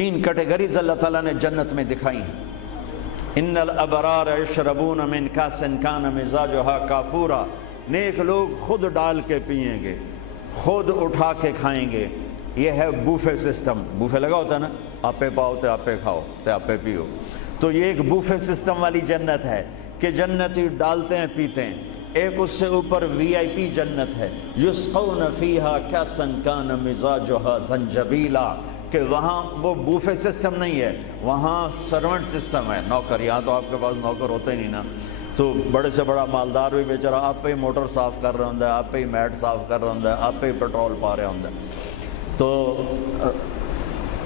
تین کیٹیگریز اللہ تعالیٰ نے جنت میں دکھائی ہیں۔ ان الابرار یشربون من کاس کان مزاجھا کافورا، نیک لوگ خود ڈال کے پئیں گے، خود اٹھا کے کھائیں گے۔ یہ ہے بوفے سسٹم، بوفے لگا ہوتا ہے نا، آپے پاؤ تے آپے کھاؤ تے آپے پیو، تو یہ ایک بوفے سسٹم والی جنت ہے کہ جنتی ڈالتے ہیں پیتے ہیں۔ ایک اس سے اوپر وی آئی پی جنت ہے، یسقون فیہا کاسا کان مزاجھا زنجبیلا، کہ وہاں وہ بوفے سسٹم نہیں ہے، وہاں سرونٹ سسٹم ہے، نوکر۔ یہاں تو آپ کے پاس نوکر ہوتے ہی نہیں نا، تو بڑے سے بڑا مالدار بھی بیچارہ آپ پہ ہی موٹر صاف کر رہا ہوں، آپ پہ ہی میٹ صاف کر رہا ہوں، آپ پہ ہی پیٹرول پا رہا ہوں۔ تو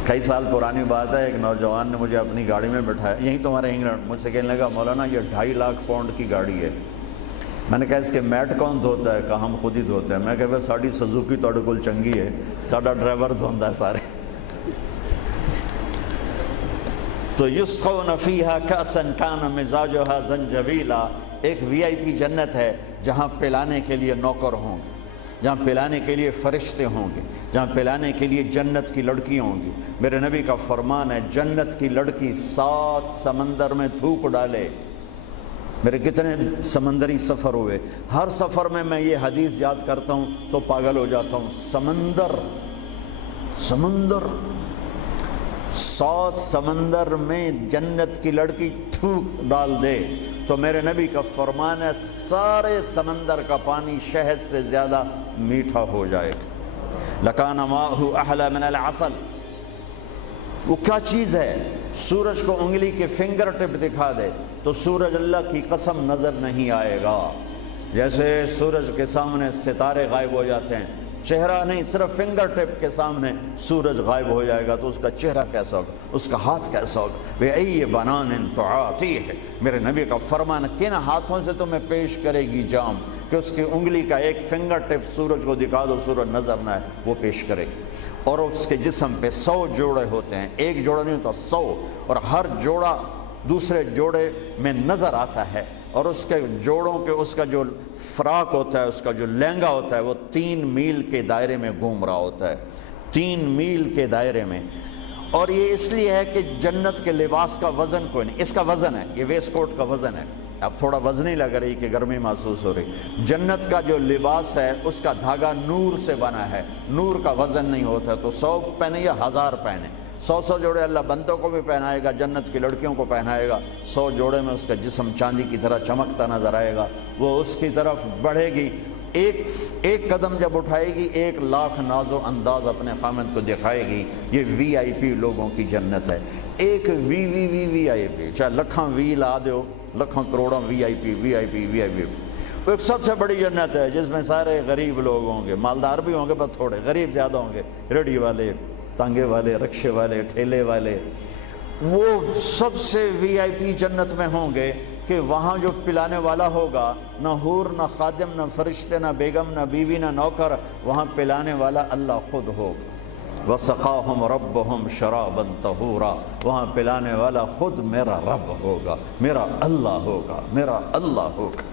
کئی سال پرانی بات ہے، ایک نوجوان نے مجھے اپنی گاڑی میں بٹھایا، یہیں تمہارے انگلینڈ، مجھ سے کہنے لگا مولانا یہ 2.5 لاکھ پاؤنڈ کی گاڑی ہے۔ میں نے کہا اس کے میٹ کون دھوتا ہے؟ کہا ہم خود ہی دھوتے ہیں۔ میں کہا ساڑی سزوکی توڑے کول چنگی ہے، ساڑا ڈرائیور دھوندا ہے سارے۔ تو یسقون فیہا کاسا کان مزاجھا زنجبیلا، ایک وی آئی پی جنت ہے جہاں پلانے کے لیے نوکر ہوں گے، جہاں پلانے کے لیے فرشتے ہوں گے، جہاں پلانے کے لیے جنت کی لڑکیاں ہوں گی۔ میرے نبی کا فرمان ہے جنت کی لڑکی 7 سمندر میں تھوک ڈالے۔ میرے کتنے سمندری سفر ہوئے، ہر سفر میں یہ حدیث یاد کرتا ہوں تو پاگل ہو جاتا ہوں۔ سمندر 7 سمندر میں جنت کی لڑکی تھوک ڈال دے تو میرے نبی کا فرمان ہے سارے سمندر کا پانی شہد سے زیادہ میٹھا ہو جائے گا۔ لکان ماءہ احلی من العسل۔ وہ کیا چیز ہے؟ سورج کو انگلی کے فنگر ٹپ دکھا دے تو سورج اللہ کی قسم نظر نہیں آئے گا۔ جیسے سورج کے سامنے ستارے غائب ہو جاتے ہیں، چہرہ نہیں، صرف فنگر ٹپ کے سامنے سورج غائب ہو جائے گا تو اس کا چہرہ کیسا ہوگا، اس کا ہاتھ کیسا ہوگا؟ بِأَيِّ بَنَانٍ تُعَاطِيهِ، میرے نبی کا فرمان، کن ہاتھوں سے تمہیں پیش کرے گی جام کہ اس کی انگلی کا ایک فنگر ٹپ سورج کو دکھا دو، سورج نظر نہ آئے، وہ پیش کرے گی۔ اور اس کے جسم پہ 100 جوڑے ہوتے ہیں، ایک جوڑا نہیں ہوتا، 100، اور ہر جوڑا دوسرے جوڑے میں نظر آتا ہے، اور اس کے جوڑوں کے اس کا جو فراق ہوتا ہے، اس کا جو لہنگا ہوتا ہے، وہ 3 میل کے دائرے میں گھوم رہا ہوتا ہے، 3 میل کے دائرے میں۔ اور یہ اس لیے ہے کہ جنت کے لباس کا وزن کوئی نہیں، اس کا وزن ہے، یہ ویسٹ کوٹ کا وزن ہے، اب تھوڑا وزنی لگ رہی کہ گرمی محسوس ہو رہی۔ جنت کا جو لباس ہے اس کا دھاگا نور سے بنا ہے، نور کا وزن نہیں ہوتا، تو 100 پہنے یا 1000 پہنے، 100 جوڑے اللہ بندوں کو بھی پہنائے گا، جنت کی لڑکیوں کو پہنائے گا، 100 جوڑے میں اس کا جسم چاندی کی طرح چمکتا نظر آئے گا، وہ اس کی طرف بڑھے گی، ایک قدم جب اٹھائے گی 1 لاکھ ناز و انداز اپنے خامد کو دکھائے گی۔ یہ وی آئی پی لوگوں کی جنت ہے، ایک وی آئی پی، چاہے لکھاں وی لا دو، لکھاں کروڑوں وی آئی پی۔ وہ ایک سب سے بڑی جنت ہے جس میں سارے غریب لوگ ہوں گے، مالدار بھی ہوں گے بس تھوڑے، غریب زیادہ ہوں گے، ریڑھی والے، تانگے والے، رکشے والے، ٹھیلے والے، وہ سب سے وی آئی پی جنت میں ہوں گے کہ وہاں جو پلانے والا ہوگا، نہ حور، نہ خادم، نہ فرشتے، نہ بیگم، نہ بیوی، نہ نوکر، وہاں پلانے والا اللہ خود ہوگا۔ وَسَقَاهُمْ رَبُّهُمْ شَرَابًا طَهُورًا، وہاں پلانے والا خود میرا رب ہوگا، میرا اللہ ہوگا، میرا اللہ ہوگا۔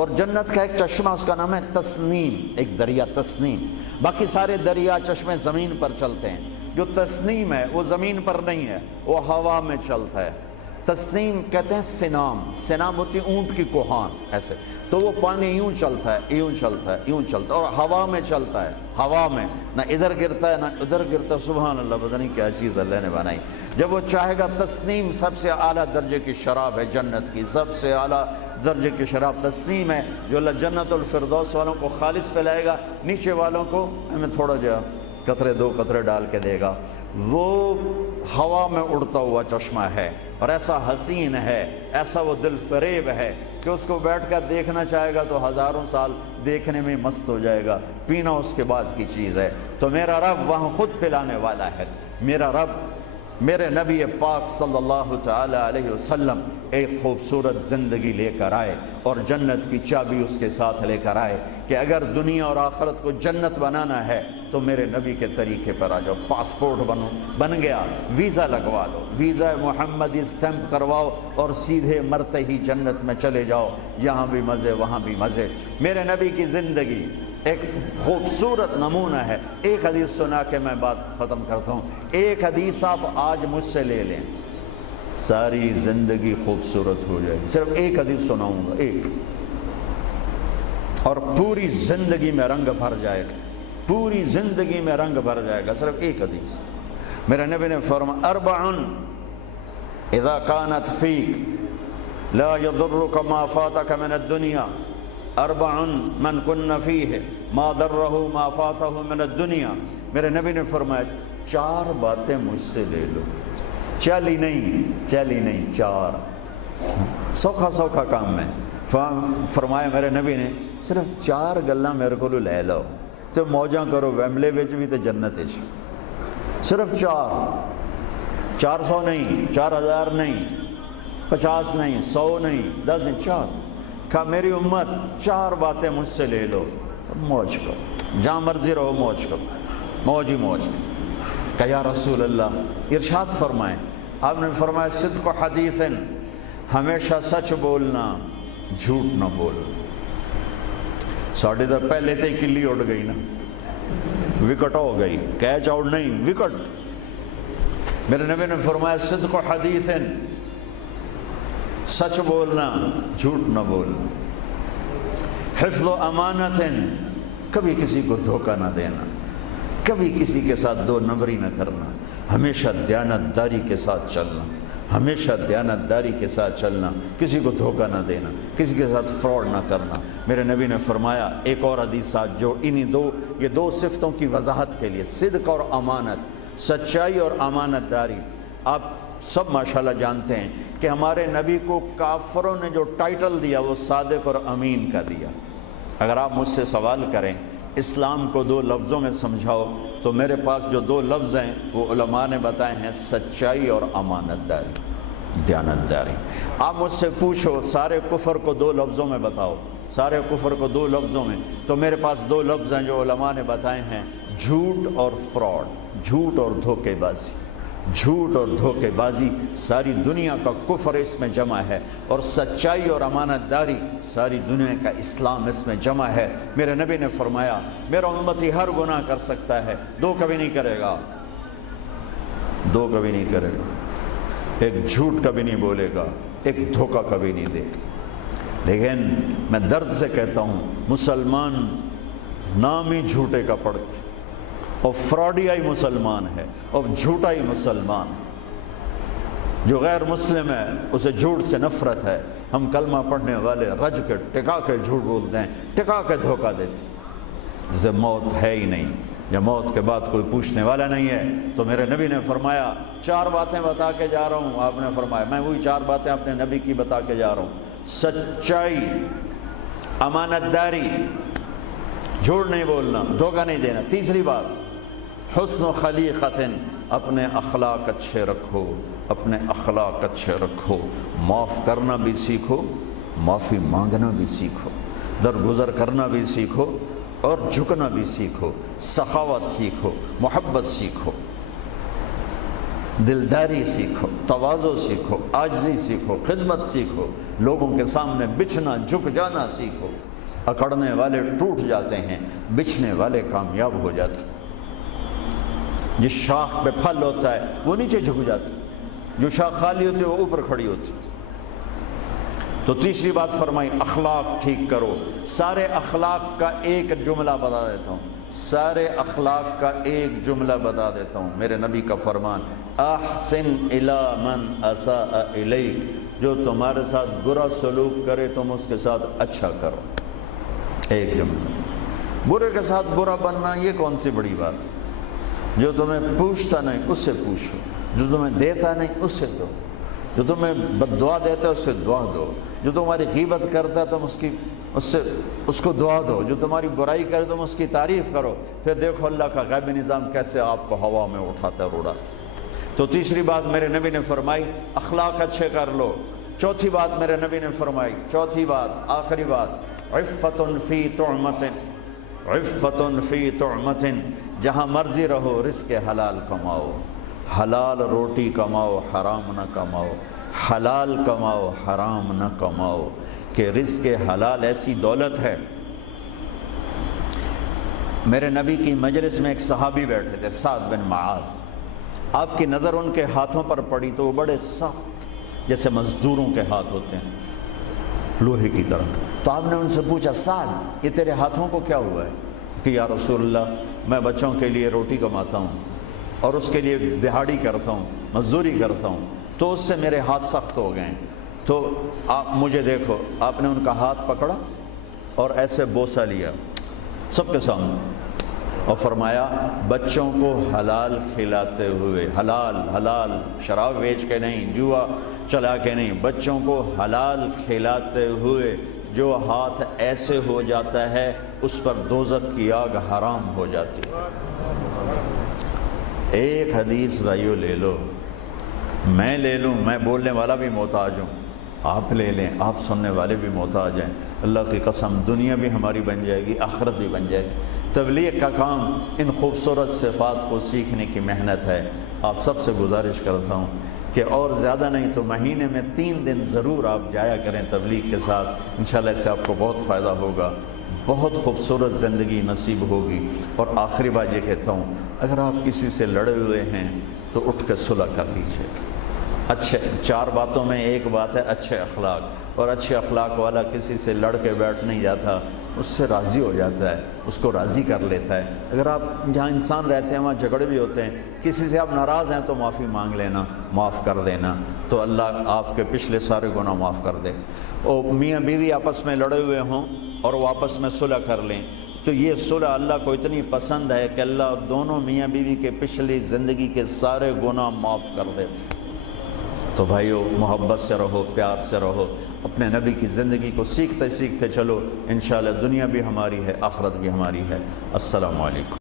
اور جنت کا ایک چشمہ، اس کا نام ہے تسنیم، ایک دریا تسنیم۔ باقی سارے دریا چشمے زمین پر چلتے ہیں، جو تسنیم ہے وہ زمین پر نہیں ہے، وہ ہوا میں چلتا ہے۔ تسنیم کہتے ہیں سنام ہوتی اونٹ کی کوہان، ایسے تو وہ پانی یوں چلتا ہے، یوں چلتا ہے، یوں چلتا ہے، اور ہوا میں چلتا ہے، ہوا میں نہ ادھر گرتا ہے نہ ادھر گرتا ہے۔ سبحان اللہ، پتہ نہیں کیا چیز اللہ نے بنائی۔ جب وہ چاہے گا، تسنیم سب سے اعلیٰ درجے کی شراب ہے جنت کی، سب سے اعلیٰ درجے کی شراب تسنیم ہے، جو اللہ جنت الفردوس والوں کو خالص پلائے گا، نیچے والوں کو ہمیں تھوڑا جا قطرے 2 قطرے ڈال کے دے گا۔ وہ ہوا میں اڑتا ہوا چشمہ ہے، اور ایسا حسین ہے، ایسا وہ دل فریب ہے کہ اس کو بیٹھ کر دیکھنا چاہے گا تو ہزاروں سال دیکھنے میں مست ہو جائے گا، پینا اس کے بعد کی چیز ہے۔ تو میرا رب وہاں خود پلانے والا ہے، میرا رب، میرے نبی پاک صلی اللہ تعالی علیہ وسلم ایک خوبصورت زندگی لے کر آئے، اور جنت کی چابی اس کے ساتھ لے کر آئے کہ اگر دنیا اور آخرت کو جنت بنانا ہے تو میرے نبی کے طریقے پر آ جاؤ۔ پاسپورٹ بن گیا، ویزا لگوا لو، ویزا محمدی سٹیمپ کرواؤ اور سیدھے مرتے ہی جنت میں چلے جاؤ، یہاں بھی مزے وہاں بھی مزے۔ میرے نبی کی زندگی ایک خوبصورت نمونہ ہے. ایک حدیث سنا کے میں بات ختم کرتا ہوں. ایک حدیث آپ آج مجھ سے لے لیں، ساری زندگی خوبصورت ہو جائے گی. صرف ایک حدیث سناؤں گا، ایک، اور پوری زندگی میں رنگ بھر جائے گا، پوری زندگی میں رنگ بھر جائے گا. صرف ایک حدیث. میرے نبی نے فرمایا اربع اذا كانت فيك لا يضرك ما فاتك من الدنيا اربع من كن فيه ما ضره ما فاته من الدنيا. میرے نبی نے فرمایا 4 باتیں مجھ سے لے لو. چلی نہیں 4 سوکھا کام ہے. فرمایا میرے نبی نے صرف 4 گلاں میرے کو لے لو تو موجاں کرو ویملے وچ بھی تے جنت وچ. صرف 400 نہیں، 4000 نہیں، 50 نہیں، 100 نہیں، 10 نہیں، 4. کہا میری امت 4 باتیں مجھ سے لے لو، موج کرو، جہاں مرضی رہو موج کرو، موج ہی موج. کہا یا رسول اللہ، ارشاد فرمائیں. آپ نے فرمایا صدق حدیث، ہمیشہ سچ بولنا، جھوٹ نہ بولنا. ساڑھے تو پہلے تے کلی اڑ گئی نا، وکٹ ہو گئی، کیچ آؤٹ نہیں، وکٹ. میرے نبی نے فرمایا صدق حدیث، سچ بولنا، جھوٹ نہ بولنا. حفظ امانت، کبھی کسی کو دھوکہ نہ دینا، کبھی کسی کے ساتھ 2 نمبری نہ کرنا، ہمیشہ دیانتداری کے ساتھ چلنا، ہمیشہ دیانتداری کے ساتھ چلنا، کسی کو دھوکہ نہ دینا، کسی کے ساتھ فراڈ نہ کرنا. میرے نبی نے فرمایا ایک اور حدیث جو یہ 2 صفتوں کی وضاحت کے لیے، صدق اور امانت، سچائی اور امانت داری. آپ سب ماشاءاللہ جانتے ہیں کہ ہمارے نبی کو کافروں نے جو ٹائٹل دیا وہ صادق اور امین کا دیا. اگر آپ مجھ سے سوال کریں اسلام کو 2 لفظوں میں سمجھاؤ تو میرے پاس جو 2 لفظ ہیں وہ علماء نے بتائے ہیں، سچائی اور امانت داری، دیانتداری. آپ مجھ سے پوچھو سارے کفر کو 2 لفظوں میں بتاؤ، سارے کفر کو 2 لفظوں میں، تو میرے پاس 2 لفظ ہیں جو علماء نے بتائے ہیں، جھوٹ اور فراڈ، جھوٹ اور دھوکے بازی. جھوٹ اور دھوکے بازی ساری دنیا کا کفر اس میں جمع ہے، اور سچائی اور امانت داری ساری دنیا کا اسلام اس میں جمع ہے. میرے نبی نے فرمایا میرا امتی ہر گناہ کر سکتا ہے، 2 کبھی نہیں کرے گا، 2 کبھی نہیں کرے گا. ایک جھوٹ کبھی نہیں بولے گا، ایک دھوکہ کبھی نہیں دے گا. لیکن میں درد سے کہتا ہوں مسلمان نام ہی جھوٹے کا پڑھ کے اور فراڈیائی مسلمان ہے اور جھوٹا ہی مسلمان ہے. جو غیر مسلم ہے اسے جھوٹ سے نفرت ہے. ہم کلمہ پڑھنے والے رج کے ٹکا کے جھوٹ بولتے ہیں، ٹکا کے دھوکہ دیتے ہیں. جسے موت ہے ہی نہیں، جب موت کے بعد کوئی پوچھنے والا نہیں ہے. تو میرے نبی نے فرمایا 4 باتیں بتا کے جا رہا ہوں. آپ نے فرمایا میں وہی 4 باتیں اپنے نبی کی بتا کے جا رہا ہوں. سچائی، امانت داری، جھوٹ نہیں بولنا، دھوکہ نہیں دینا. تیسری بات حسن خلیقت، اپنے اخلاق اچھے رکھو، اپنے اخلاق اچھے رکھو. معاف کرنا بھی سیکھو، معافی مانگنا بھی سیکھو، درگزر کرنا بھی سیکھو اور جھکنا بھی سیکھو. سخاوت سیکھو، محبت سیکھو، دلداری سیکھو، تواضع سیکھو، عاجزی سیکھو، خدمت سیکھو، لوگوں کے سامنے بچھنا جھک جانا سیکھو. اکڑنے والے ٹوٹ جاتے ہیں، بچھنے والے کامیاب ہو جاتے ہیں. جس شاخ پہ پھل ہوتا ہے وہ نیچے جھک جاتی، جو شاخ خالی ہوتی ہے وہ اوپر کھڑی ہوتی. تو تیسری بات فرمائی اخلاق ٹھیک کرو. سارے اخلاق کا ایک جملہ بتا دیتا ہوں، سارے اخلاق کا ایک جملہ بتا دیتا ہوں. میرے نبی کا فرمان احسن الی من اساء الیک، جو تمہارے ساتھ برا سلوک کرے تم اس کے ساتھ اچھا کرو. ایک جملہ. برے کے ساتھ برا بننا یہ کون سی بڑی بات ہے؟ جو تمہیں پوچھتا نہیں اس سے پوچھو، جو تمہیں دیتا نہیں اس سے دو، جو تمہیں بد دعا دیتا ہے اس سے دعا دو، جو تمہاری غیبت کرتا ہے تم اس کو دعا دو، جو تمہاری برائی کرے تم اس کی تعریف کرو. پھر دیکھو اللہ کا غیبی نظام کیسے آپ کو ہوا میں اٹھاتا ہے اور اڑاتا ہے. تو تیسری بات میرے نبی نے فرمائی اخلاق اچھے کر لو. چوتھی بات میرے نبی نے فرمائی، چوتھی بات آخری بات، عفت فی طعمت، عفت فی طعمت، جہاں مرضی رہو رزق حلال کماؤ، حلال روٹی کماؤ، حرام نہ کماؤ، حلال کماؤ حرام نہ کماؤ. کہ رزق حلال ایسی دولت ہے میرے نبی کی مجلس میں ایک صحابی بیٹھے تھے، سعد بن معاذ۔ آپ کی نظر ان کے ہاتھوں پر پڑی تو وہ بڑے سخت، جیسے مزدوروں کے ہاتھ ہوتے ہیں، لوہے کی طرح۔ تو آپ نے ان سے پوچھا، سعد یہ تیرے ہاتھوں کو کیا ہوا ہے؟ کہ یا رسول اللہ میں بچوں کے لیے روٹی کماتا ہوں اور اس کے لیے دہاڑی کرتا ہوں، مزدوری کرتا ہوں، تو اس سے میرے ہاتھ سخت ہو گئے ہیں، تو آپ مجھے دیکھو۔ آپ نے ان کا ہاتھ پکڑا اور ایسے بوسہ لیا سب کے سامنے اور فرمایا بچوں کو حلال کھلاتے ہوئے، حلال حلال، شراب بیچ کے نہیں، جوا چلا کے نہیں، بچوں کو حلال کھلاتے ہوئے جو ہاتھ ایسے ہو جاتا ہے اس پر دوزخ کی آگ حرام ہو جاتی ہے۔ ایک حدیث بھائیو لے لو، میں لے لوں، میں بولنے والا بھی محتاج ہوں، آپ لے لیں، آپ سننے والے بھی محتاج ہیں۔ اللہ کی قسم دنیا بھی ہماری بن جائے گی، آخرت بھی بن جائے گی۔ تبلیغ کا کام ان خوبصورت صفات کو سیکھنے کی محنت ہے۔ آپ سب سے گزارش کرتا ہوں کہ اور زیادہ نہیں تو مہینے میں 3 دن ضرور آپ جایا کریں تبلیغ کے ساتھ، انشاءاللہ اس سے آپ کو بہت فائدہ ہوگا، بہت خوبصورت زندگی نصیب ہوگی۔ اور آخری بات یہ کہتا ہوں، اگر آپ کسی سے لڑے ہوئے ہیں تو اٹھ کے صلح کر لیجیے۔ اچھے 4 باتوں میں ایک بات ہے اچھے اخلاق، اور اچھے اخلاق والا کسی سے لڑ کے بیٹھ نہیں جاتا، اس سے راضی ہو جاتا ہے، اس کو راضی کر لیتا ہے۔ اگر آپ جہاں انسان رہتے ہیں وہاں جھگڑے بھی ہوتے ہیں، کسی سے آپ ناراض ہیں تو معافی مانگ لینا، معاف کر دینا، تو اللہ آپ کے پچھلے سارے گناہ معاف کر دے۔ اور میاں بیوی آپس میں لڑے ہوئے ہوں اور وہ آپس میں صلح کر لیں تو یہ صلح اللہ کو اتنی پسند ہے کہ اللہ دونوں میاں بیوی کے پچھلی زندگی کے سارے گناہ معاف کر دے۔ تو بھائیو محبت سے رہو، پیار سے رہو، اپنے نبی کی زندگی کو سیکھتے سیکھتے چلو، انشاءاللہ دنیا بھی ہماری ہے، آخرت بھی ہماری ہے۔ السلام علیکم۔